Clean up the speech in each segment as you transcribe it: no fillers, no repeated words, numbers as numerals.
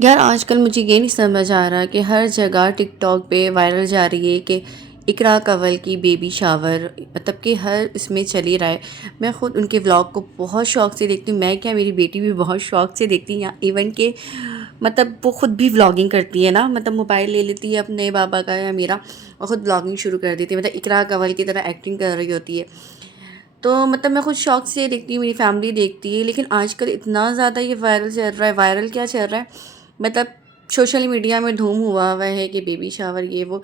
یار آج کل مجھے یہ نہیں سمجھ آ رہا کہ ہر جگہ ٹک ٹاک پہ وائرل جا رہی ہے کہ اقرا کنول کی بیبی شاور، مطلب کہ ہر اس میں چل ہی رہا ہے۔ میں خود ان کے ولاگ کو بہت شوق سے دیکھتی ہوں، میں کیا میری بیٹی بھی بہت شوق سے دیکھتی ہے، ایون کہ مطلب وہ خود بھی ولاگنگ کرتی ہے نا، مطلب موبائل لے لیتی ہے اپنے بابا کا یا میرا اور خود ولاگنگ شروع کر دیتی ہے، مطلب اقرا کنول کی طرح ایکٹنگ کر رہی ہوتی ہے۔ تو مطلب میں خود شوق سے دیکھتی ہوں، میری فیملی دیکھتی ہے، لیکن آج کل اتنا زیادہ یہ وائرل چل رہا ہے، وائرل کیا چل رہا ہے، مطلب سوشل میڈیا میں دھوم ہوا ہے کہ بیبی شاور یہ وہ۔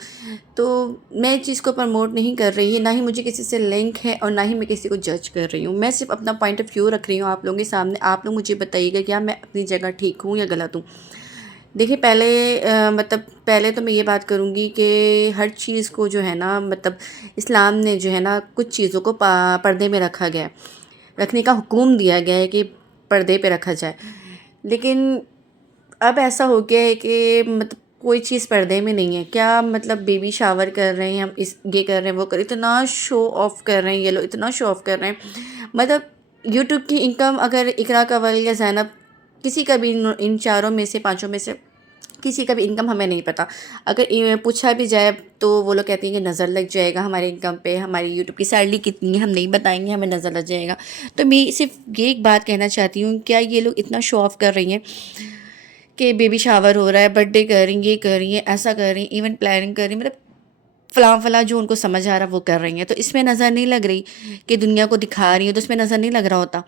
تو میں اس چیز کو پروموٹ نہیں کر رہی ہے، نہ ہی مجھے کسی سے لنک ہے اور نہ ہی میں کسی کو جج کر رہی ہوں، میں صرف اپنا پوائنٹ آف ویو رکھ رہی ہوں آپ لوگوں کے سامنے۔ آپ لوگ مجھے بتائیے گا کیا میں اپنی جگہ ٹھیک ہوں یا غلط ہوں۔ دیکھیے پہلے مطلب پہلے تو میں یہ بات کروں گی کہ ہر چیز کو جو ہے نا، مطلب اسلام نے جو ہے نا کچھ چیزوں کو پردے میں رکھا گیا ہے، رکھنے کا حکم دیا گیا ہے کہ پردے پہ رکھا جائے، لیکن اب ایسا ہو گیا ہے کہ مطلب کوئی چیز پردے میں نہیں ہے۔ کیا مطلب بیبی شاور کر رہے ہیں ہم، اس یہ کر رہے ہیں وہ کر رہے ہیں، اتنا شو آف کر رہے ہیں یہ لوگ، اتنا شو آف کر رہے ہیں۔ مطلب یوٹیوب کی انکم اگر اقرا کنول یا زینب کسی کا بھی ان چاروں میں سے پانچوں میں سے کسی کا بھی انکم ہمیں نہیں پتہ، اگر پوچھا بھی جائے تو وہ لوگ کہتے ہیں کہ نظر لگ جائے گا ہمارے انکم پہ، ہماری یوٹیوب کی سیلری کتنی ہے ہم نہیں بتائیں گے، ہمیں نظر لگ جائے گا۔ تو میں صرف یہ ایک بات کہنا چاہتی ہوں، کیا یہ لوگ اتنا شو آف کر رہی ہیں کہ بیبی شاور ہو رہا ہے، برتھ ڈے کر رہی ہیں، یہ کر رہی ہیں، ایسا کر رہی ہیں، ایونٹ پلاننگ کر رہی ہیں، مطلب فلاں فلاں جو ان کو سمجھ آ رہا وہ کر رہی ہیں، تو اس میں نظر نہیں لگ رہی کہ دنیا کو دکھا رہی ہیں، تو اس میں نظر نہیں لگ رہا ہوتا،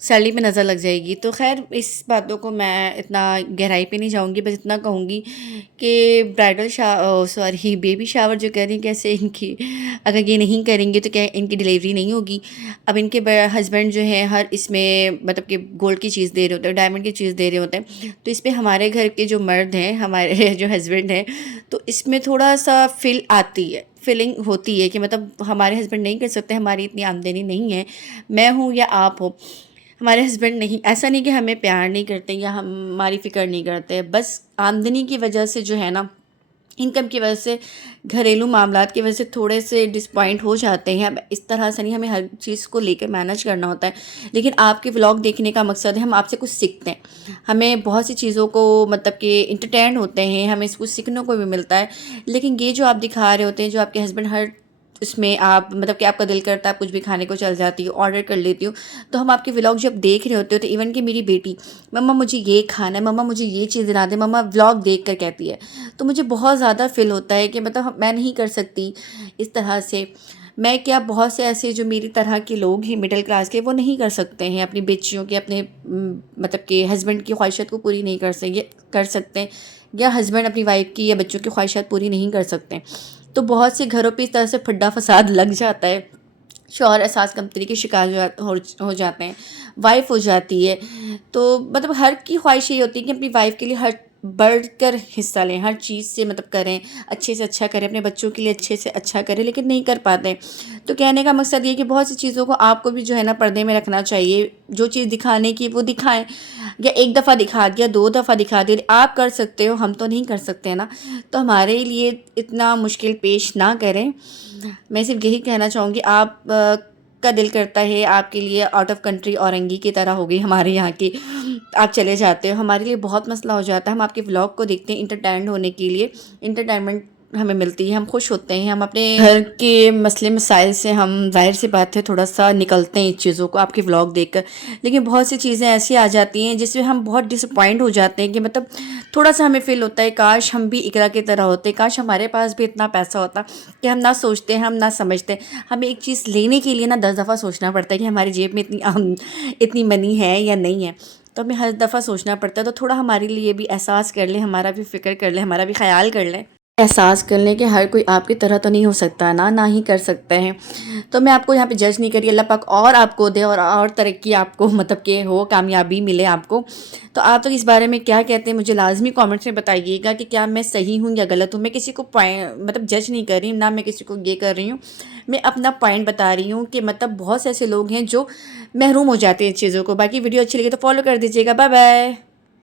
سیلری پہ نظر لگ جائے گی۔ تو خیر اس باتوں کو میں اتنا گہرائی پہ نہیں جاؤں گی، بس اتنا کہوں گی کہ برائڈل سوری بیبی شاور جو کر رہی ہیں، کیسے ان کی اگر یہ نہیں کریں گے تو کیا ان کی ڈیلیوری نہیں ہوگی؟ اب ان کے ہسبینڈ جو ہے ہر اس میں مطلب کہ گولڈ کی چیز دے رہے ہوتے ہیں، ڈائمنڈ کی چیز دے رہے ہوتے ہیں، تو اس پہ ہمارے گھر کے جو مرد ہیں، ہمارے جو ہسبینڈ ہیں، تو اس میں تھوڑا سا فیلنگ ہوتی ہے کہ مطلب ہمارے ہسبینڈ نہیں کر سکتے، ہماری اتنی آمدنی نہیں ہے، میں ہوں یا آپ ہو، ہمارے ہسبینڈ نہیں، ایسا نہیں کہ ہمیں پیار نہیں کرتے یا ہماری فکر نہیں کرتے، بس آمدنی کی وجہ سے جو ہے نا، انکم کی وجہ سے، گھریلو معاملات کی وجہ سے تھوڑے سے ڈسپوائنٹ ہو جاتے ہیں۔ اب اس طرح سے نہیں، ہمیں ہر چیز کو لے کے مینج کرنا ہوتا ہے، لیکن آپ کے ولاگ دیکھنے کا مقصد ہے ہم آپ سے کچھ سیکھتے ہیں، ہمیں بہت سی چیزوں کو مطلب کہ انٹرٹین ہوتے ہیں، ہمیں اس کو سیکھنے کو بھی ملتا ہے، لیکن یہ جو آپ دکھا رہے ہوتے ہیں، جو آپ کے ہسبینڈ ہر اس میں آپ مطلب کہ آپ کا دل کرتا ہے آپ کچھ بھی کھانے کو چل جاتی ہو، آرڈر کر لیتی ہوں، تو ہم آپ کے ولاگ جب دیکھ رہے ہوتے ہیں، تو ایون کہ میری بیٹی مما مجھے یہ کھانا ہے، مما مجھے یہ چیز دلا دے، مما ولاگ دیکھ کر کہتی ہے، تو مجھے بہت زیادہ فیل ہوتا ہے کہ مطلب میں نہیں کر سکتی اس طرح سے، میں کیا بہت سے ایسے جو میری طرح کے لوگ ہیں مڈل کلاس کے، وہ نہیں کر سکتے ہیں اپنی بیچیوں کے، اپنے مطلب کہ ہسبینڈ کی خواہشات کو پوری نہیں کر سکتے، یا ہسبینڈ اپنی وائف کی یا بچوں کی خواہشات پوری نہیں کر سکتے، تو بہت سے گھروں پہ اس طرح سے پھڈا فساد لگ جاتا ہے، شوہر احساس کمتری کے شکار ہو جاتے ہیں، وائف ہو جاتی ہے، تو مطلب ہر کی خواہش یہ ہوتی ہے کہ اپنی وائف کے لیے ہر بڑھ کر حصہ لیں، ہر چیز سے مطلب کریں، اچھے سے اچھا کریں، اپنے بچوں کے لیے اچھے سے اچھا کریں، لیکن نہیں کر پاتے۔ تو کہنے کا مقصد یہ کہ بہت سی چیزوں کو آپ کو بھی جو ہے نا پردے میں رکھنا چاہیے، جو چیز دکھانے کی وہ دکھائیں، یا ایک دفعہ دکھا دیا، دو دفعہ دکھا دیا، آپ کر سکتے ہو، ہم تو نہیں کر سکتے نا، تو ہمارے لیے اتنا مشکل پیش نہ کریں۔ میں صرف یہی کہنا چاہوں گی، آپ کا دل کرتا ہے آپ کے لیے آؤٹ آف کنٹری اورنگی کی طرح ہو گئی ہمارے یہاں کی، آپ چلے جاتے ہو، ہمارے لیے بہت مسئلہ ہو جاتا ہے، ہم آپ کے ولاگ کو دیکھتے ہیں انٹرٹینڈ ہونے کے لیے، انٹرٹینمنٹ ہمیں ملتی ہے، ہم خوش ہوتے ہیں، ہم اپنے گھر کے مسئلے مسائل سے ہم ظاہر سی بات ہے تھوڑا سا نکلتے ہیں اس چیزوں کو آپ کے ولاگ دیکھ کر، لیکن بہت سی چیزیں ایسی آ جاتی ہیں جس میں ہم بہت ڈس اپوائنٹ ہو جاتے ہیں کہ مطلب تھوڑا سا ہمیں فیل ہوتا ہے کاش ہم بھی اقرا کی طرح ہوتے، کاش ہمارے پاس بھی اتنا پیسہ ہوتا کہ ہم نہ سوچتے، ہم نہ سمجھتے، ہمیں ایک چیز لینے کے لیے نا 10 دفعہ سوچنا پڑتا ہے کہ ہماری جیب میں اتنی منی ہے یا نہیں ہے، تو ہمیں ہر دفعہ سوچنا پڑتا ہے، تو تھوڑا ہمارے لیے بھی احساس کر لیں، ہمارا بھی فکر کر لیں، ہمارا بھی خیال کر لیں، احساس کر لیں کہ ہر کوئی آپ کی طرح تو نہیں ہو سکتا نا، نہ ہی کر سکتے ہیں۔ تو میں آپ کو یہاں پہ جج نہیں کری، اللہ پاک اور آپ کو دے اور ترقی آپ کو مطلب کہ ہو، کامیابی ملے آپ کو۔ تو آپ تو اس بارے میں کیا کہتے ہیں مجھے لازمی کامنٹس میں بتائیے گا کہ کیا میں صحیح ہوں یا غلط ہوں۔ میں کسی کو مطلب جج نہیں کر رہی، نہ میں کسی کو یہ کر رہی ہوں، میں اپنا پوائنٹ بتا رہی ہوں کہ مطلب بہت سے ایسے لوگ ہیں جو محروم ہو جاتے ہیں چیزوں کو۔ باقی ویڈیو اچھی لگی تو فالو کر دیجیے گا، بائے بائے۔